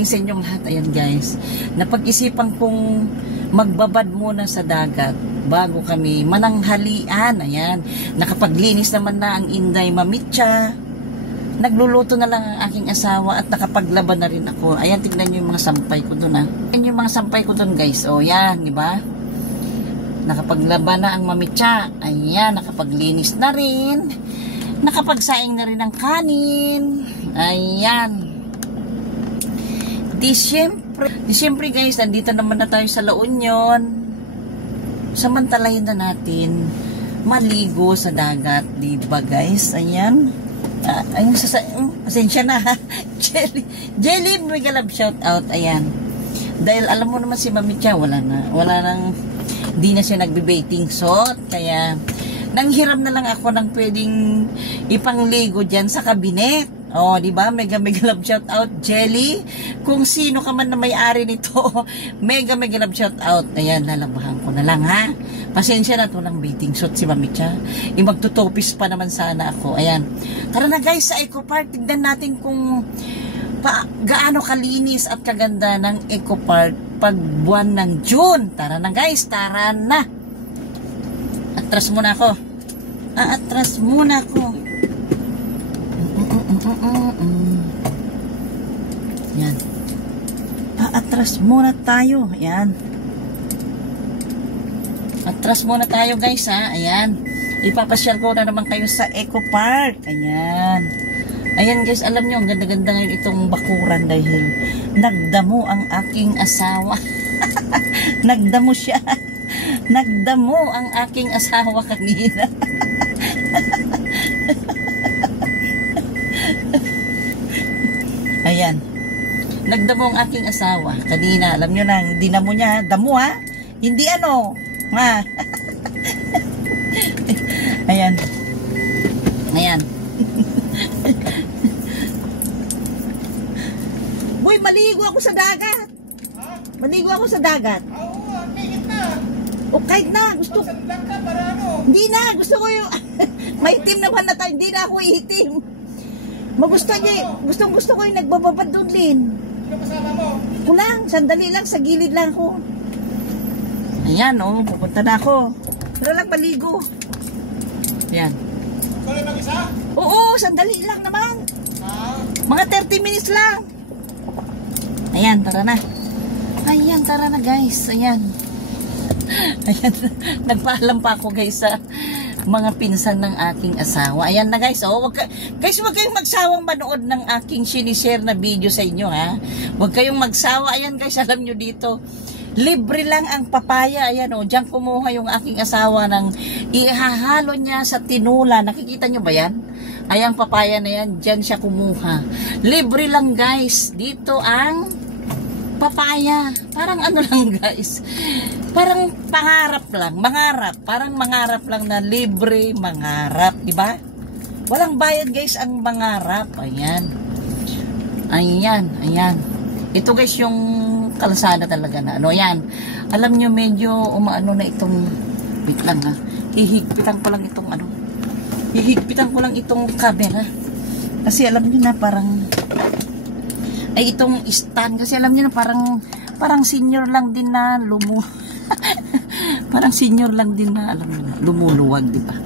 morning sa inyong lahat. Ayan guys, napag-isipan kong magbabad muna sa dagat bago kami mananghalian. Ayan, nakapaglinis naman na ang Inday Mamitsa. Nagluluto na lang ang aking asawa at nakapaglaban na rin ako. Ayan, tignan nyo yung mga sampay ko dun ha. Ayan yung mga sampay ko dun guys. O yan, di ba? Nakapaglaban na ang Mamitsa. Ayan, nakapaglinis na rin. Nakapagsaing na rin ng kanin. Ayan. Disyempre guys, nandito naman na tayo sa La Union. Samantalahin na natin maligo sa dagat, diba guys? Ayan. Ayun, pasensya na ha. Jelly, mega love shout out. Ayan. Dahil alam mo naman si Mamitsa, wala nang, di na siya nagbe-bathing suit. Kaya, nanghiram na lang ako ng pwedeng ipangligo dyan sa kabinet. Oh, di ba? Mega love shout out Jelly. Kung sino ka man na may-ari nito, mega love shout out. Ayan, lalabahan ko na lang ha. Pasensya na to ng bathing suit si Mamitsa. Magtutopis pa naman sana ako. Ayan. Tara na guys sa Eco Park. Tignan natin kung gaano kalinis at kaganda ng Eco Park pag buwan ng June. Tara na guys, tara na. Atras muna ako. Atras muna ako. Yan. Atras muna tayo. Ayan. Atras muna tayo guys ha. Ayan. Ipapasyal ko na naman kayo sa Eco Park. Ayan. Ayan guys, alam nyo, ang ganda-ganda ngayon itong bakuran dahil nagdamo ang aking asawa. Nagdamo siya. Nagdamo ang aking asawa kanina. Ayan. Nagdamo ang aking asawa kanina. Alam nyo na, dinamo niya. Damo ha. Hindi ano. Ha. Ayan. Ayan. Boy, maligo ako sa dagat. Maligo ako sa dagat. Oo, tingit na. O kahit na. Gusto. Magsanlang ka para ano. Hindi na. Gusto ko yung may itim naman na tayo. Hindi na ako itim. Magusto niya. Gusto ko yung nagbababad doon din. Sino kasama mo? Kulang. Sandali lang. Sa gilid lang ako. Ayan o. Pupunta na ako. Pero lang paligo. Ayan. Tuloy mag-isa? Oo. Sandali lang naman. Mga 30 minutes lang. Ayan. Tara na. Ayan. Tara na guys. Ayan. Ayan. Nagpaalam pa ako guys sa mga pinsan ng aking asawa. Ayan na guys. Oh, wag kayong magsawang manood ng aking sinishare na video sa inyo ha. Huwag kayong magsawa. Ayan guys, alam nyo dito. Libre lang ang papaya. Ayan oh, diyan kumuha yung aking asawa ng ihahalo niya sa tinula. Nakikita nyo ba yan? Ayang papaya na yan, diyan siya kumuha. Libre lang guys. Dito ang papaya. Parang ano lang guys. Parang pangarap lang, parang mangarap lang na libre mangarap, di ba? Walang bayad guys ang mangarap. Ayan. Ayan. Ito guys yung kalsada talaga na ano yan. Alam nyo medyo umaano na itong wait lang ha. Hihigpitan ko lang itong camera. Kasi alam nyo na parang ay itong stand kasi alam nyo na parang senior lang din na parang senior lang din na alam mo na, lumuluwag, di ba?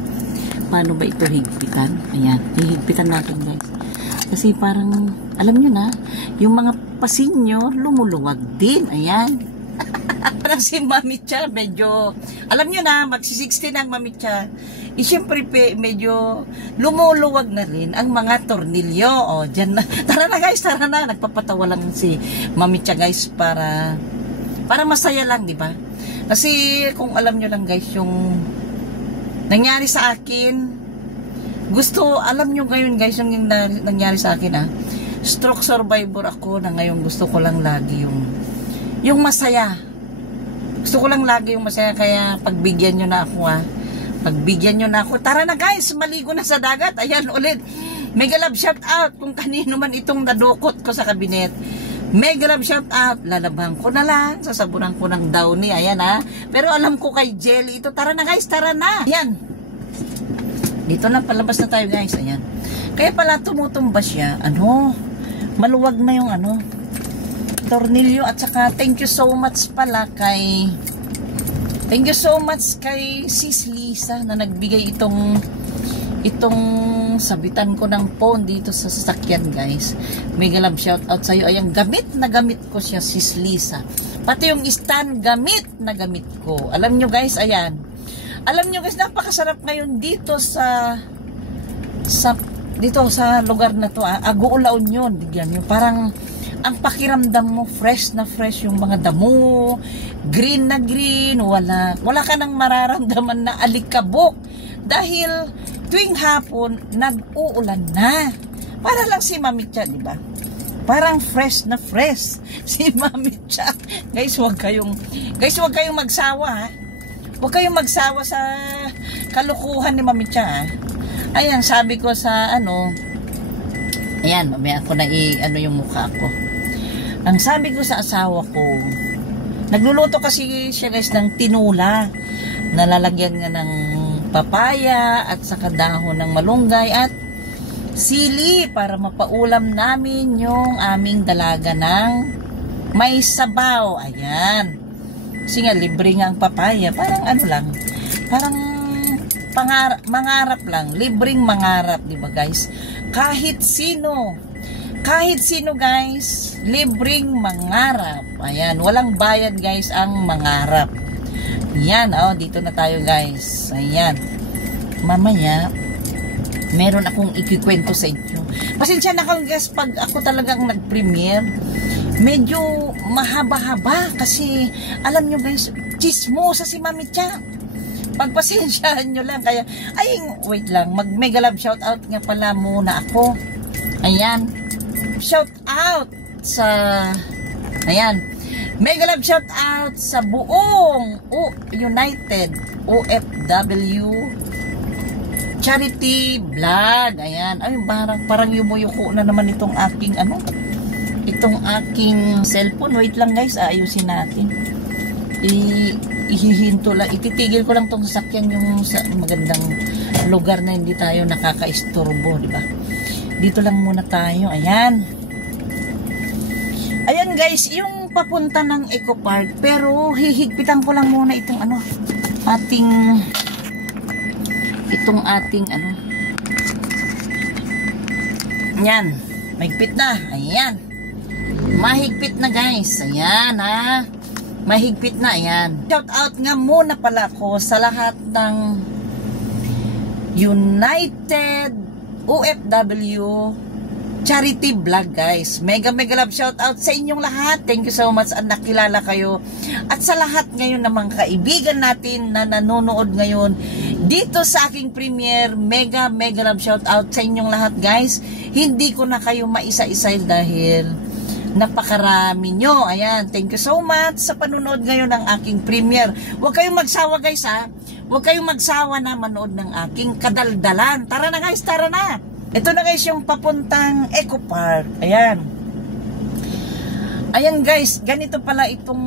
Paano ba ito higpitan? Ayan, hihigpitan natin guys. Kasi parang, alam nyo na, yung mga pa-senior, lumuluwag din. Ayan. Parang si Mamitsa, medyo, alam nyo na, magsi-60 na ang Mamitsa. Siyempre, medyo lumuluwag na rin ang mga tornilyo. O, dyan na. Tara na guys, tara na. Nagpapatawa lang si Mamitsa guys para masaya lang, di ba? Kasi kung alam nyo lang guys yung nangyari sa akin, alam nyo ngayon guys yung nangyari sa akin stroke survivor ako na ngayon gusto ko lang lagi yung masaya. Gusto ko lang lagi yung masaya kaya pagbigyan nyo na ako pagbigyan nyo na ako. Tara na guys, maligo na sa dagat. Ayan ulit. Mega love shout out kung kanino man itong nadukot ko sa kabinet. Mega love shout out. Lalabhan ko na lang. Sasabunan ko ng downy. Ayan ha. Pero alam ko kay Jelly ito. Tara na guys. Tara na. Ayan. Dito na. Palabas na tayo guys. Ayan. Kaya pala tumutumba siya. Maluwag na yung tornilyo. At saka thank you so much pala kay Sis Lisa na nagbigay itong sabitan ko ng phone dito sa sasakyan, guys. Mega love shout out sa'yo. Ayan, gamit na gamit ko siya, Sis Lisa. Pati yung stand, gamit na gamit ko. Alam nyo guys, ayan. Alam nyo guys, napakasarap ngayon dito sa lugar na to. Aguulaon yun. Digyan yun. Parang ang pakiramdam mo, fresh na fresh yung mga damo, green na green, wala ka nang mararamdaman na alikabok. Dahil tuwing hapon, nag-uulan na. Para lang si Mami Cha, di ba? Parang fresh na fresh si Mami Cha. Guys, wag kayong magsawa, ha? Huwag kayong magsawa sa kalukuhan ni Mami Cha, ha? Ayan, sabi ko sa ayan, mamaya ako na yung mukha ko. Ang sabi ko sa asawa ko, nagluluto kasi siya guys ng tinula. Nalalagyan nga ng papaya at saka dahon ng malunggay at sili para mapaulam namin yung aming dalaga ng may sabaw. Ayan. Kasi nga, libre nga ang papaya. Parang lang. Parang mangarap lang. Libreng mangarap, di ba guys? Kahit sino guys, libreng mangarap. Ayan, walang bayad guys ang mangarap. Ayan, dito na tayo guys. Ayan. Mamaya, meron akong ikikwento sa inyo. Pasensya na kayo guys pag ako talagang nag-premiere. Medyo mahaba-haba kasi alam nyo guys, chismosa si Mami Cha. Pagpasensyahan nyo lang. Kaya, wait lang. Mag-mega love shout out nga pala muna ako. Ayan. Shout out sa, ayan. Mega love shout out sa buong United OFW Charity Vlog. Ayan. Ay, parang yumuyuko na naman itong aking cellphone. Wait lang guys, ayusin natin. Ihihinto lang, ititigil ko lang tong sasakyan yung sa magandang lugar na hindi tayo nakakaisturbo, di ba? Dito lang muna tayo. Ayan. Ayan guys, yung papunta ng Eco Park, pero hihigpitan ko lang muna itong ating Ayan, mahigpit na. Ayan. Mahigpit na guys. Ayan ha. Mahigpit na, ayan. Shout out nga muna pala ako sa lahat ng United OFW Charity Vlog guys. Mega love shout out sa inyong lahat. Thank you so much at nakilala kayo. At sa lahat ngayon ng mga kaibigan natin na nanonood ngayon dito sa aking premiere, mega love shout out sa inyong lahat guys. Hindi ko na kayo maisa-isa dahil napakarami nyo. Ayan, thank you so much sa panunood ngayon ng aking premiere. Huwag kayong magsawa guys ha. Huwag kayong magsawa na manood ng aking kadaldalan. Tara na guys, tara na. Ito na guys yung papuntang Eco Park. Ayan. Ayan guys, ganito pala itong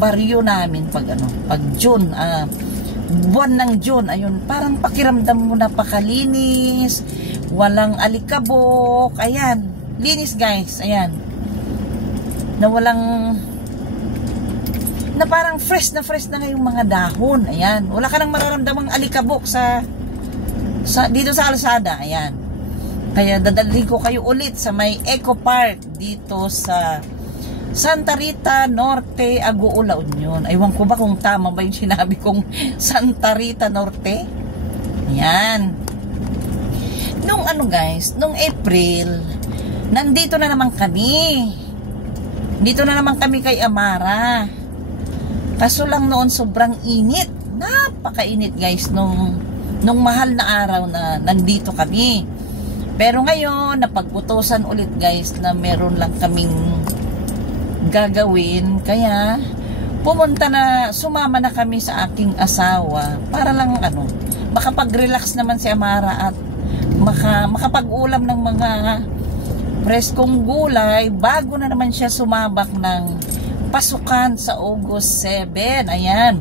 baryo namin pag June, buwan ng June. Ayun, parang pakiramdam mo napakalinis, walang alikabok. Ayan. Linis guys, ayan. Na parang fresh na ngayong mga dahon. Ayan, wala ka nang mararamdamang alikabok dito sa kalsada. Ayan. Kaya dadalhin ko kayo ulit sa may Eco Park dito sa Santa Rita Norte, Aguulaon yun. Aywan ko ba kung tama ba yung sinabi kong Santa Rita Norte? Ayan. Nung guys, nung April, nandito na naman kami. Dito na naman kami kay Amara. Kaso lang noon sobrang init. Napakainit guys nung mahal na araw na nandito kami. Pero ngayon, napagputusan ulit guys na meron lang kaming gagawin. Kaya sumama na kami sa aking asawa para lang makapag-relax naman si Amara at makapag-ulam ng mga preskong gulay bago na naman siya sumabak ng pasukan sa August 7. Ayan,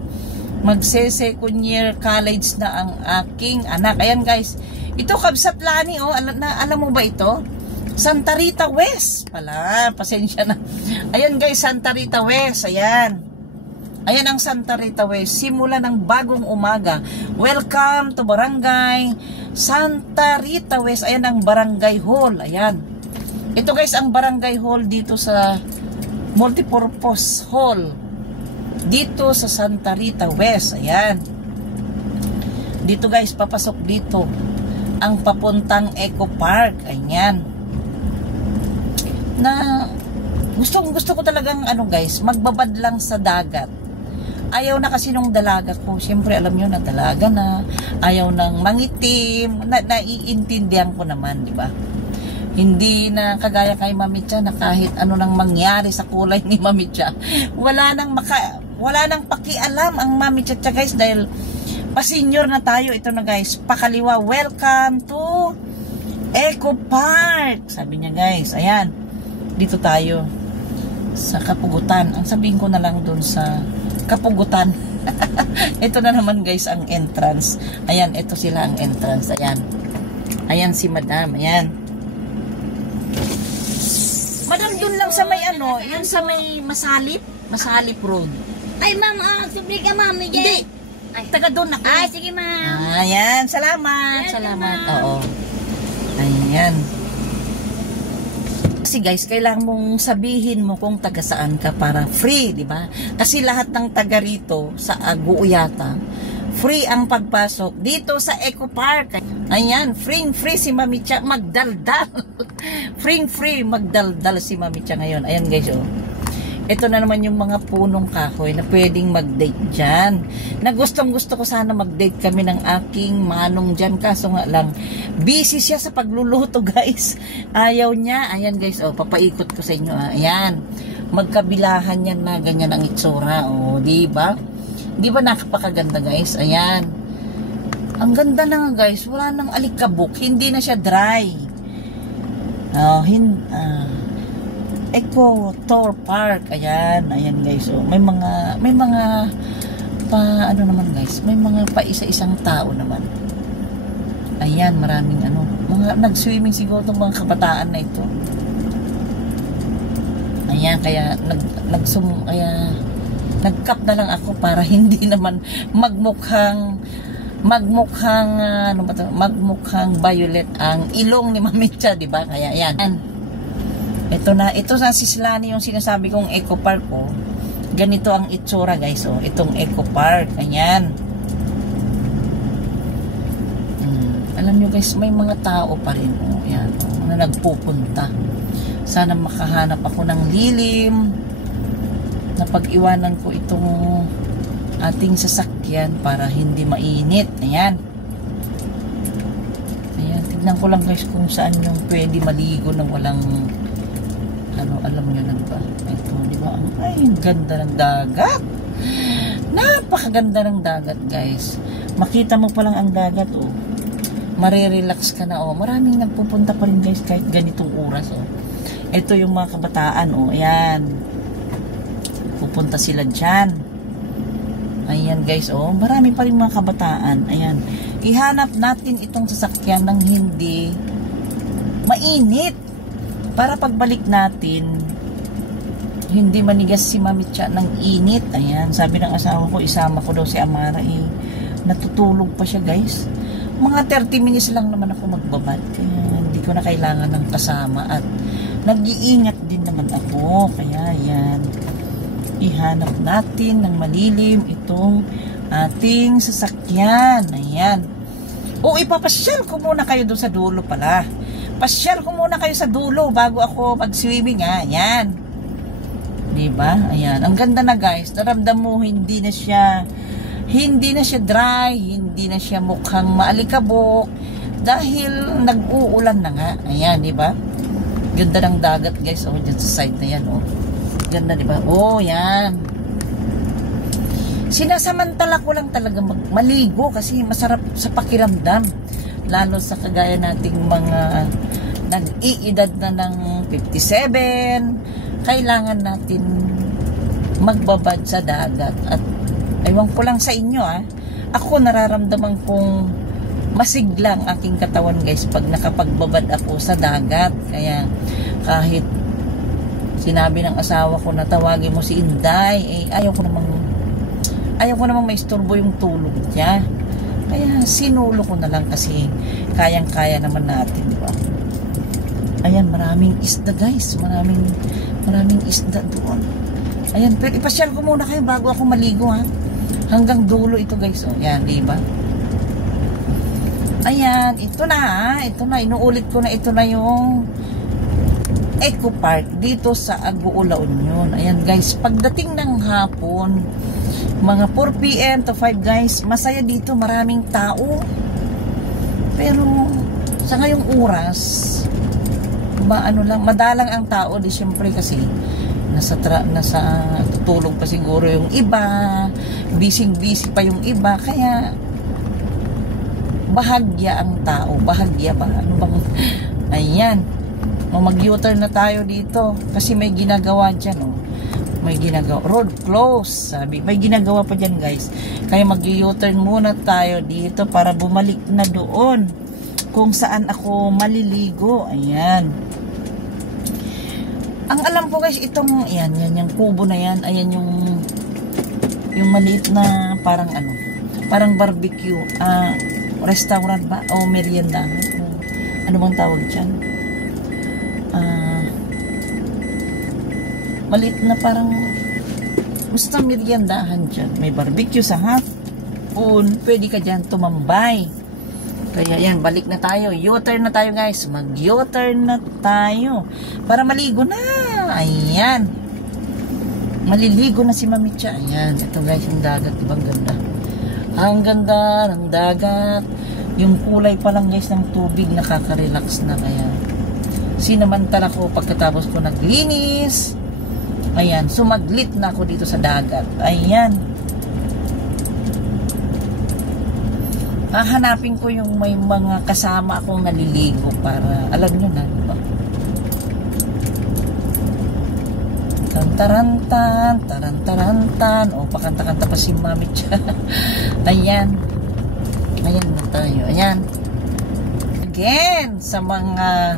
magse-second year college na ang aking anak. Ayan guys, ito Kabsat Lani, alam mo ba ito? Santa Rita West pala, pasensya na. Ayan guys, Santa Rita West, ayan. Ayan ang Santa Rita West, simula ng bagong umaga. Welcome to Barangay Santa Rita West. Ayan ang Barangay Hall, ayan. Ito guys, ang Barangay Hall dito sa Multipurpose Hall. Dito sa Santa Rita West, ayan. Dito guys, papasok dito ang papuntang Eco Park, ayan. Na gusto ko talagang ano guys, magbabad lang sa dagat. Ayaw na kasi nung dalaga ko. Siyempre alam nyo na dalaga na. Ayaw nang mangitim. Naiintindihan ko naman, di ba? Hindi na kagaya kay Mamicha na kahit ano nang mangyari sa kulay ni Mamicha. Wala nang pakialam ang Mamicha guys dahil pa-senior na tayo. Ito na guys, pakaliwa. Welcome to Eco Park. Sabi niya guys, ayan. Dito tayo sa Kapugutan. Ang sabihin ko na lang dun sa Kapugutan. Ito na naman guys ang entrance. Ayan, ito sila ang entrance. Ayan. Ayan si Madam. Ayan. Madam, dun lang sa may ano, yun sa may Masalip Road. Ay, ma'am, subli ka, ma'am. Hindi. Taga dun ako. Ay, sige, ma'am. Ayan, salamat. Salamat. Oo. Ayan. Kasi guys, kailangan mong sabihin mo kung taga saan ka para free, di ba? Kasi lahat ng taga rito sa Aguuyata, free ang pagpasok dito sa Eco Park. Ayan, free si Mamicha magdaldal. free magdaldal si Mamicha ngayon. Ayan guys, oh. Ito na naman yung mga punong kahoy na pwedeng mag-date dyan. Na gusto ko sana mag-date kami ng aking manong dyan. Kaso nga lang, busy siya sa pagluluto guys. Ayaw niya. Ayan guys, oh, papaikot ko sa inyo. Ayan, magkabilahan yan na ganyan ang itsura. Oh, di ba? Di ba nakapakaganda guys? Ayan. Ang ganda na nga guys. Wala nang alikabok. Hindi na siya dry. Eco Tour Park. Ayan, ayan guys. Oh, may mga pa ano naman guys, may mga pa isa-isang tao naman. Ayan, maraming ano, mga nag-swimming siguro tong mga kabataan na ito. Ayan, kaya nag-cup na lang ako para hindi naman magmukhang ano ba to? Magmukhang violet ang ilong ni Mamicha, di ba? Kaya ayan. Ito sa Sislani yung sinasabi kong Eco Park, oh. Ganito ang itsura guys, oh. Itong Eco Park, ayan. Alam nyo guys, may mga tao pa rin, oh. Ayan, oh, na nagpupunta. Sana makahanap ako ng lilim na pag-iwanan ko itong ating sasakyan para hindi mainit. Ayan. Ayan, tignan ko lang guys kung saan yung pwede maligo ng walang ano, alam nyo na ba? Ito, di ba? Ay, ganda ng dagat. Napakaganda ng dagat, guys. Makita mo pa lang ang dagat, oh. Marirelax ka na, oh. Maraming nagpupunta pa rin, guys, kahit ganitong oras, oh. Ito yung mga kabataan, oh. Ayan. Pupunta sila dyan. Ayan, guys, oh. Marami pa rin mga kabataan. Ayan. Ihanap natin itong sasakyan ng hindi mainit. Para pagbalik natin, hindi manigas si Mamicha ng init. Ayan, sabi ng asawa ko, isama ko daw si Amara. Natutulog pa siya guys. Mga 30 minutes lang naman ako magbabad. Kaya hindi ko na kailangan ng kasama. At nag-iingat din naman ako. Kaya yan, ihanap natin ng malilim itong ating sasakyan. Ayan. O ipapasyal ko muna kayo doon sa dulo pala. Pasyal ko muna kayo sa dulo bago ako mag-swimming, ha. Ayan. Diba? Ayan. Ang ganda na guys. Naramdam mo hindi na siya dry, hindi na siya mukhang maalikabok dahil nag-uulan na nga. Ayan, diba? Ganda ng dagat guys. Oh, dyan sa side na yan, oh. Ganda, diba? Oh, yan. Sinasamantala ko lang talaga maligo kasi masarap sa pakiramdam. Lalo sa kagaya nating mga nag-iedad na ng 57, kailangan natin magbabad sa dagat. At aywan ko lang sa inyo, ako nararamdaman kong masiglang aking katawan guys pag nakapagbabad ako sa dagat. Kaya kahit sinabi ng asawa ko na tawagin mo si Inday, eh ayaw ko namang maisturbo yung tulog niya. Kaya sinulo ko na lang kasi kayang-kaya naman natin, di ba? Ayan, maraming isda guys, maraming isda doon. Ayan, pero ipasyal ko muna kayo bago ako maligo ha. Hanggang dulo ito guys, oh. Yan, di ba? Ayan, ito na, inuulit ko na, ito na yung Eco Park dito sa Aguula Union. Ayan guys, pagdating ng hapon, mga 4 PM to 5 guys, masaya dito, maraming tao. Pero sa ngayong oras, madalang ang tao, di syempre kasi nasa tutulog pa siguro yung iba, busy pa yung iba, kaya bahagya ang tao, bahagya ba? Ano bang, ayan, mag-U-turn na tayo dito kasi may ginagawa dyan, oh. May ginagawa, road close, sabi, may ginagawa pa dyan guys, kaya mag-U-turn muna tayo dito para bumalik na doon kung saan ako maliligo. Ayan, ang alam ko guys, itong yan yung kubo na yan, ayan yung maliit na parang parang barbecue restaurant ba o merienda, ano bang tawag dyan, maliit na parang basta meriendahan dyan, may barbecue sa hapon, pwede ka dyan tumambay. Kaya yan, balik na tayo, U-turn na tayo guys, mag-U-turn na tayo para maligo na. Ayan, maliligo na si Mami Cha. Ayan, ito guys yung dagat, ibang ganda, ang ganda ng dagat, yung kulay pa lang guys ng tubig, nakaka-relax na. Kaya sinamantala ko pagkatapos ko naglinis, ayan, sumaglit na ako dito sa dagat. Ayan, hahanapin ko yung may mga kasama akong naliligo para alam nyo na, diba? Tarantarantan, tarantarantan, o pakanta-kanta pa si Mami Cha. Ayan, ayan na tayo, ayan. Again, sa mga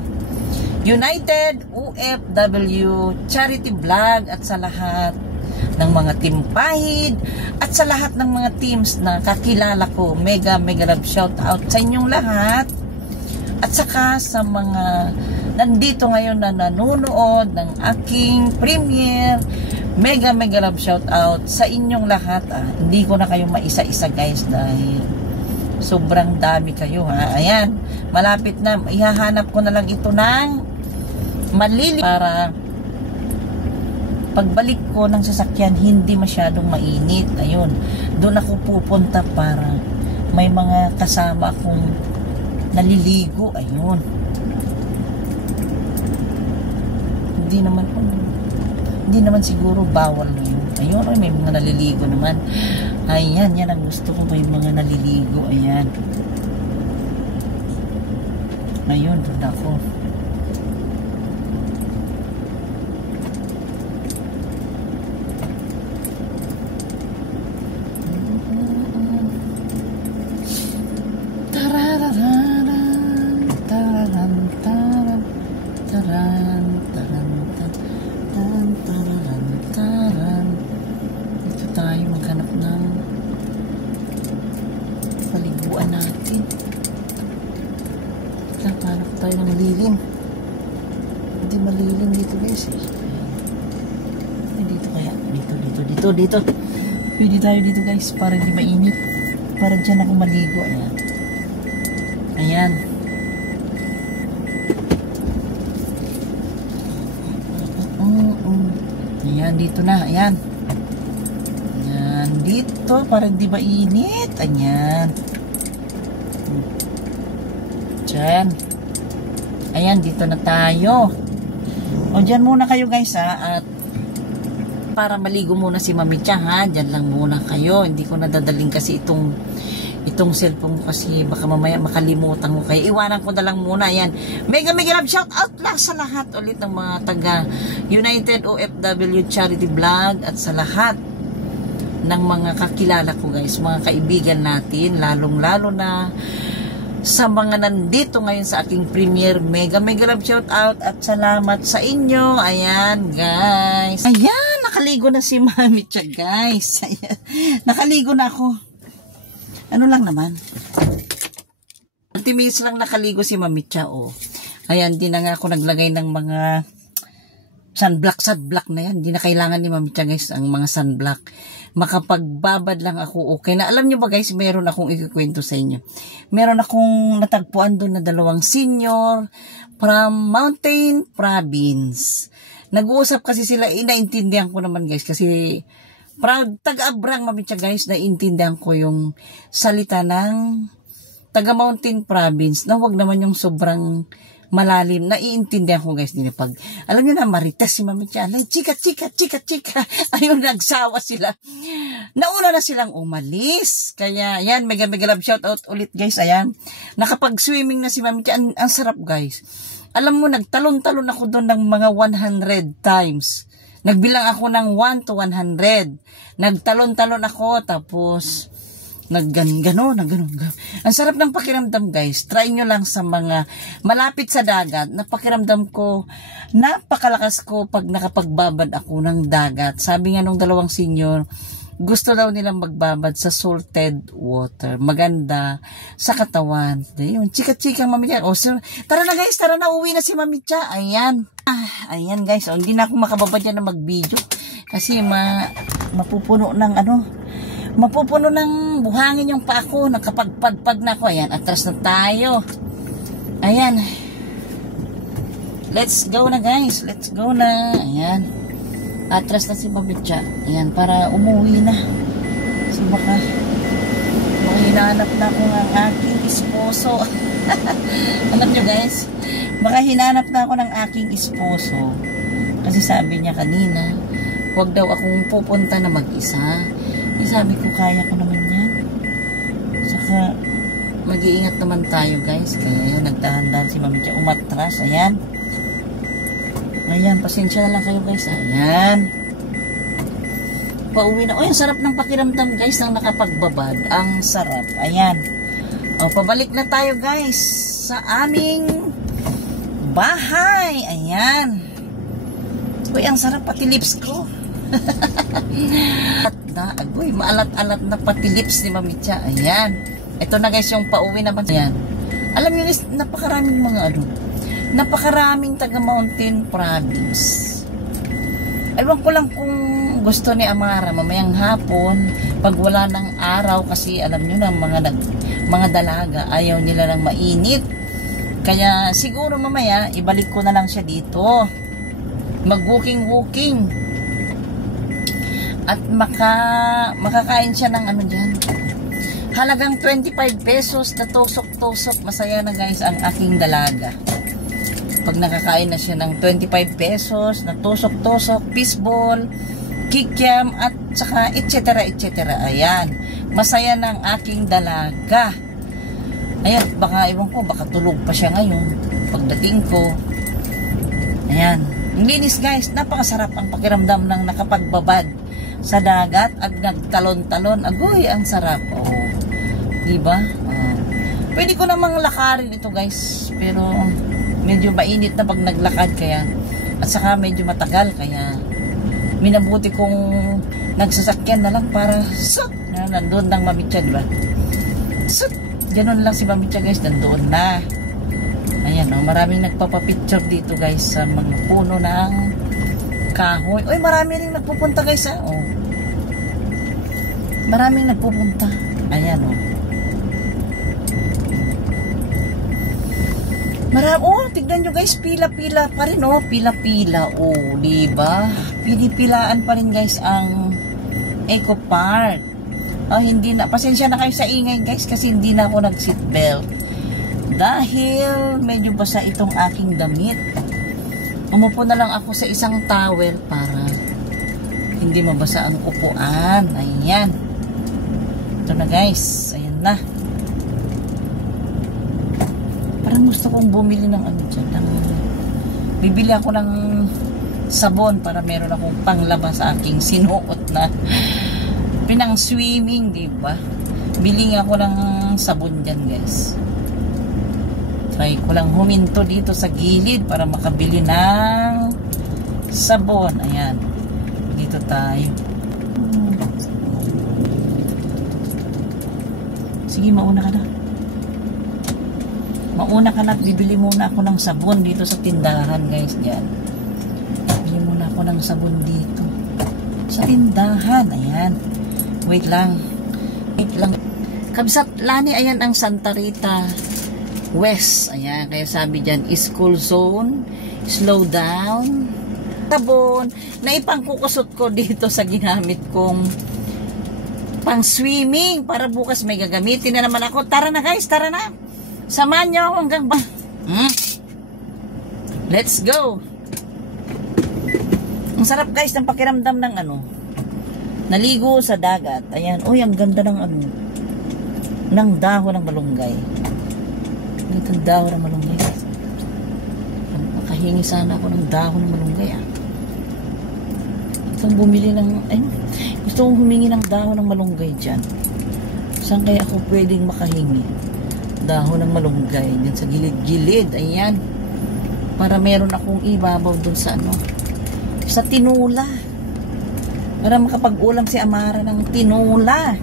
United OFW Charity Vlog at sa lahat ng mga team Pahid at sa lahat ng mga teams na kakilala ko, mega love shout out sa inyong lahat. At saka sa mga nandito ngayon na nanonood ng aking premiere, mega love shout out sa inyong lahat. Hindi ko na kayo maisa-isa guys dahil sobrang dami kayo ha. Ayan, malapit na, ihahanap ko na lang ito ng malili para pagbalik ko ng sasakyan hindi masyadong mainit. Ayun, doon ako pupunta para may mga kasama akong naliligo. Ayun, hindi naman siguro bawal na yun. Ayun, may mga naliligo naman. Ayan, yan ang gusto ko, may mga naliligo. Ayan, ayun, doon ako. Dito. Pwede tayo dito guys para hindi mainit. Para dyan ako maligo. Ayan. Ayan. Ayan, dito na. Ayan. Ayan, dito para hindi mainit. Ayan. Dyan. Ayan, dito na tayo. O, dyan muna kayo guys ha. At para maligo muna si Mami Cha ha, dyan lang muna kayo, hindi ko nadadaling kasi itong cellphone ko kasi baka mamaya makalimutan ko, kaya iwanan ko na lang muna. Yan, mega love shout out lang sa lahat ulit ng mga taga United OFW Charity Vlog at sa lahat ng mga kakilala ko guys, mga kaibigan natin, lalong lalo na sa mga nandito ngayon sa aking premiere. Mega love shout out at salamat sa inyo. Ayan, guys. Ayan, nakaligo na si Mami Cha, guys. Ayan, nakaligo na ako. Ano lang naman. 30 minutes lang nakaligo si Mami Cha, oh. Ayan, di na nga ako naglagay ng mga sunblock na yan. Hindi na kailangan ni Mami Cha, guys, ang mga sunblock. Makapagbabad lang ako, okay na. Alam nyo ba, guys, meron akong ikikwento sa inyo. Meron akong natagpuan doon na 2 senior from Mountain Province. Nag-uusap kasi sila, inaintindihan ko naman, guys, kasi proud, taga-abrang, Mami Cha, guys, naintindihan ko yung salita ng taga Mountain Province, na wag naman yung sobrang malalim, naiintindihan ko, guys, din pag, alam niyo na, marites si Mami Cha, chika, ayun, nagsawa sila. Nauna na silang umalis, kaya, yan, mega love shout out ulit, guys, ayan, nakapag-swimming na si Mami Cha, ang sarap, guys. Alam mo, nagtalon-talon ako doon ng mga 100 times, nagbilang ako ng 1 to 100, nagtalon-talon ako, tapos, ganon. Ang sarap ng pakiramdam, guys. Try nyo lang sa mga malapit sa dagat. Napakiramdam ko, napakalakas ko pag nakapagbabad ako ng dagat. Sabi nga nung 2 senior, gusto daw nilang magbabad sa salted water. Maganda sa katawan. Yun, chika-chika, Mami Cha. O, sir, tara na, guys, tara na, uwi na si Mami Cha. Ayan. Ayan, guys. O, hindi na ako makababad yan na mag-video. Kasi mapupuno ng mapupuno ng buhangin yung paa ko, nakapagpagpag na ako. Ayan, atras na tayo. Ayan. Let's go na, guys. Let's go na. Ayan. Atras na si Mami Cha. Ayan, para umuwi na. So, baka hinahanap na ako ng aking esposo. Alam nyo, guys, baka hinanap na ako ng aking esposo. Kasi sabi niya kanina, huwag daw akong pupunta na mag-isa. Sabi ko, kaya ko naman yan. Saka, mag-iingat naman tayo, guys. Kaya yan, nagdahan-dahan si Mami Cha. Umatras, ayan. Ayan, pasensya na lang kayo, guys. Ayan. Pauwi na. O, ang sarap ng pakiramdam, guys, nang nakapagbabad. Ang sarap. Ayan. O, pabalik na tayo, guys, sa aming bahay. Ayan. Uy, ang sarap, pati lips ko. Agoy, maalat-alat na pati lips ni Mami Cha. Ayan. Ito na, guys, yung pauwi naman. Ayan. Alam nyo, guys, napakaraming mga napakaraming taga Mountain Province. Ewan ko lang kung gusto ni Amara mamayang hapon, pag wala ng araw, kasi alam nyo na, mga dalaga, ayaw nila ng mainit. Kaya siguro mamaya, ibalik ko na lang siya dito. Mag-walking. At makakain siya ng dyan. Halagang 25 pesos na tusok-tusok. Masaya na, guys, ang aking dalaga. Pag nakakain na siya ng 25 pesos na tusok-tusok, fishball, kikiam, at saka etc. Ayan. Masaya na ang aking dalaga. Ayan, ewan ko, baka tulog pa siya ngayon. Pagdating ko. Ayan. Ang linis, guys. Napakasarap ang pakiramdam ng nakapagbabad sa dagat at nagtalon-talon. Agoy, ang sarap. Oh. Diba? Pwede ko namang lakarin ito, guys. Pero medyo mainit na pag naglakad, kaya at saka medyo matagal, kaya minabuti kong nagsasakyan na lang para nandun lang Mami Cha, diba? Ganun lang si Mami Cha, guys, nandoon na. Ayan, maraming nagpapapicture dito, guys, sa mga puno ng kahoy. Uy, marami rin nagpupunta, guys, ha? Oh. Maraming nagpupunta. Ayan, oh. Tignan nyo, guys, pila-pila pa rin, oh. Pila-pila, oh, diba? Pinipilaan pa rin, guys, ang Eco Park. Oh, hindi na, pasensya na kayo sa ingay, guys, kasi hindi na ako nag-seatbelt. Dahil medyo basa itong aking damit. Umupo na lang ako sa isang towel para hindi mabasa ang upuan. Ayan. Ito na, guys. Ayan na. Parang gusto kong bumili ng dyan. Bibili ako ng sabon para meron akong panglaba sa aking sinuot na pinang swimming, diba? Bili ako ng sabon dyan, guys. Try ko lang huminto dito sa gilid para makabili ng sabon. Ayan. Dito tayo. Sige, mauna ka na. Mauna ka na at bibili muna ako ng sabon dito sa tindahan, guys. Diyan. Bibili muna ako ng sabon dito. Sa tindahan. Ayan. Wait lang. Wait lang. Kabsat Lani, ayan ang Santa Rita West. Ayan. Kaya sabi dyan, school zone. Slow down. Sabon. Na ipangkukusot ko dito sa ginamit kong pang swimming para bukas may gagamitin na naman ako. Tara na guys, tara na. Samahan niyo ako hanggang ba. Let's go. Ang sarap guys ng pakiramdam ng naligo sa dagat. Ayan, uy, ang ganda ng ng dahon ng malunggay. Ito ang dahon ng malunggay. Makahingi sana ako ng dahon ng malunggay Gusto bumili ng gusto kong humingi ng dahon ng malunggay dyan. Saan kaya ako pwedeng makahingi? Dahon ng malunggay dyan sa gilid-gilid. Ayan. Para meron akong ibabaw dun sa sa tinula. Para makapag-ulam si Amara ng tinula.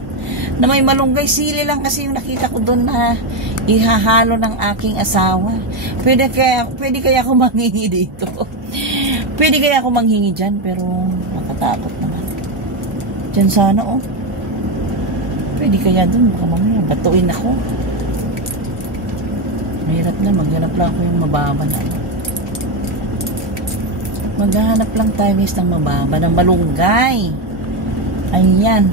Na may malunggay, sili lang kasi yung nakita ko dun na ihahalo ng aking asawa. Pwede kaya ako manghingi dito. Pwede kaya ako manghingi dyan, pero nakatakot naman. Dyan sana, Pwede kaya dun, baka mamaya batuin ako. Mahirap na, maghanap lang ako yung mababa na. Maghanap lang tayo guys ng mababa, ng malunggay. Ayan.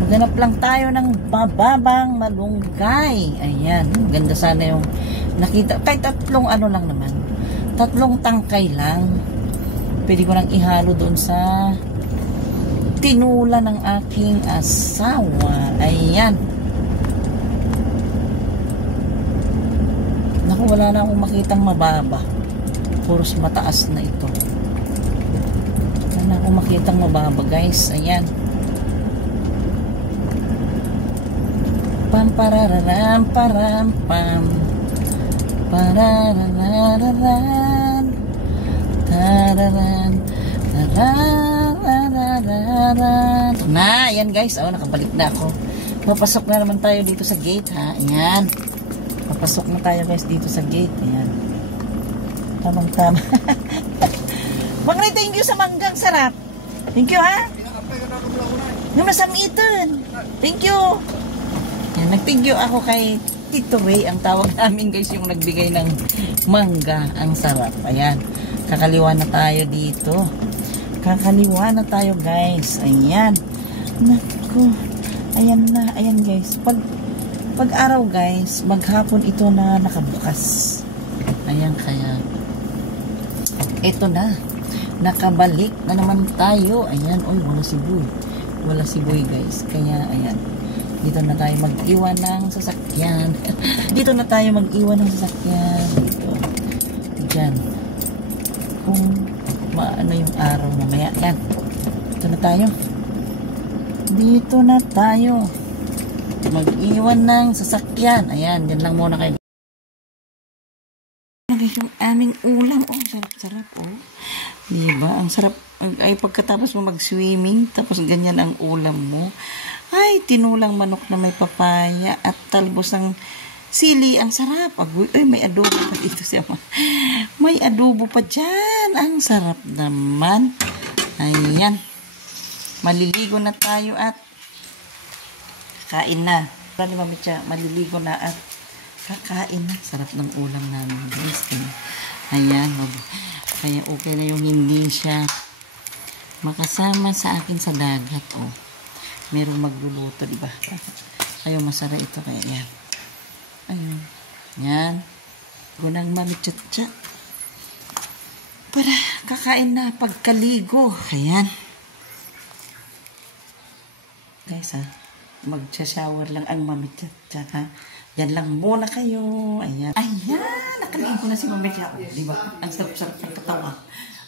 Maghanap lang tayo ng mababang malunggay. Ayan, ganda sana yung nakita. Kahit tatlong lang naman. Tatlong tangkay lang. Pwede ko nang ihalo doon sa tinula ng aking asawa. Ayan. Naku, wala na akong makitang mababa. Puros mataas na ito. Wala na akong makitang mababa, guys. Ayan. Pam parararam param pam. Pararararan. Tararan. Tararararan. Na, ayan guys. Nakabalik na ako. Papasok na naman tayo dito sa gate, ha. Ayan. Papasok na tayo guys dito sa gate. Ayan. Tamang-tama. Bangray, thank you sa manggang sarap. Thank you, ha. Yung masamitan. Thank you. Ayan, nag-thank you ako kay Tito Ray, ang tawag namin guys, yung nagbigay ng mangga. Ang sarap. Ayan. Kakaliwa na tayo dito. Kakaliwa na tayo guys. Ayan. Naku. Ayan na. Ayan guys. Pag araw guys, maghapon ito na nakabukas. Ayan, kaya ito na. Nakabalik na naman tayo. Ayan. Oy, wala si Boy. Wala si Boy guys. Kaya ayan. Dito na tayo mag-iwan ng sasakyan. Dito na tayo mag-iwan ng sasakyan. Dito. Diyan. Kung maano yung araw mamaya. Yan. Dito na tayo. Dito na tayo. Mag-iwan ng sasakyan. Ayan. Yan lang muna kayo. Yung aming ulam. Sarap-sarap. Diba? Ang sarap. Ay, pagkatapos mo mag-swimming, tapos ganyan ang ulam mo. Ay, tinulang manok na may papaya at talbos ng sili. Ang sarap. Ay, may adobo pa dito siya. May adobo pa dyan. Ang sarap naman. Ayan. Maliligo na tayo at kakain na. Maliligo na at kakain na. Sarap ng ulam namin. Ayan. Kaya okay na yung hindi siya makasama sa akin sa dagat. Merong magluluto, diba? Ayaw, masara ito. Kaya yan. Ayun. Yan. Gunang mamichat-chat. Para kakain na pagkaligo. Ayan. Guys, ha? Mag-shower lang ang mamichat-chat, ha? Yan lang muna kayo. Ayan. Ayan. Nakaligo na si mamichat. Diba? Ang sarap-sarap ng katawan.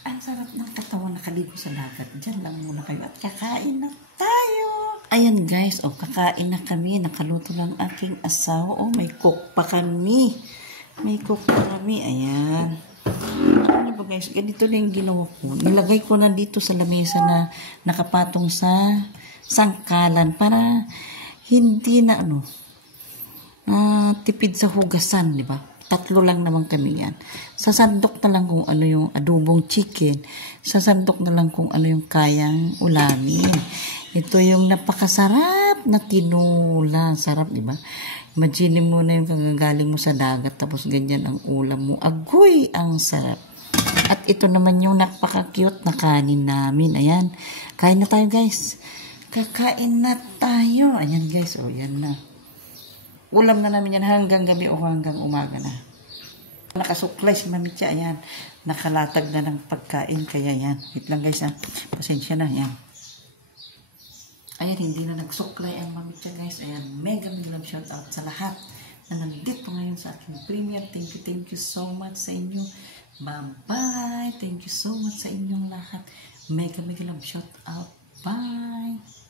Ang sarap ng katawan nakaligo sa dagat. Diyan lang muna kayo at kakain na tayo. Ayan guys, kakain na kami. Nakaluto ng aking asawa. May cook pa kami. May cook pa kami. Ayan. Ano ba guys, ganito na yung ginawa ko. Nilagay ko na dito sa lamesa na nakapatong sa sangkalan para hindi na tipid sa hugasan, di ba? 3 lang naman kami yan. Sasandok na lang kung ano yung adobong chicken. Sasandok na lang kung ano yung kayang ulamin. Ito yung napakasarap na tinola. Sarap, di ba? Imagine mo na yung kagagaling mo sa dagat tapos ganyan ang ulam mo. Agoy, ang sarap. At ito naman yung napaka-cute na kanin namin. Ayan. Kain na tayo, guys. Kakain na tayo. Ayan, guys. Yan na. Ulam na namin yan hanggang gabi o hanggang umaga na. Nakasuklay si Mami Cha. Ayan. Nakalatag na ng pagkain. Kaya yan. Wait lang, guys. Pasensya na. Ayan. Ayan, hindi na nagsuklay ang Mami Cha, guys. Ayan, mega love shout out sa lahat na nandito ngayon sa aking premiere. Thank you so much sa inyo. Bye-bye. Thank you so much sa inyong lahat. Mega love shout out. Bye.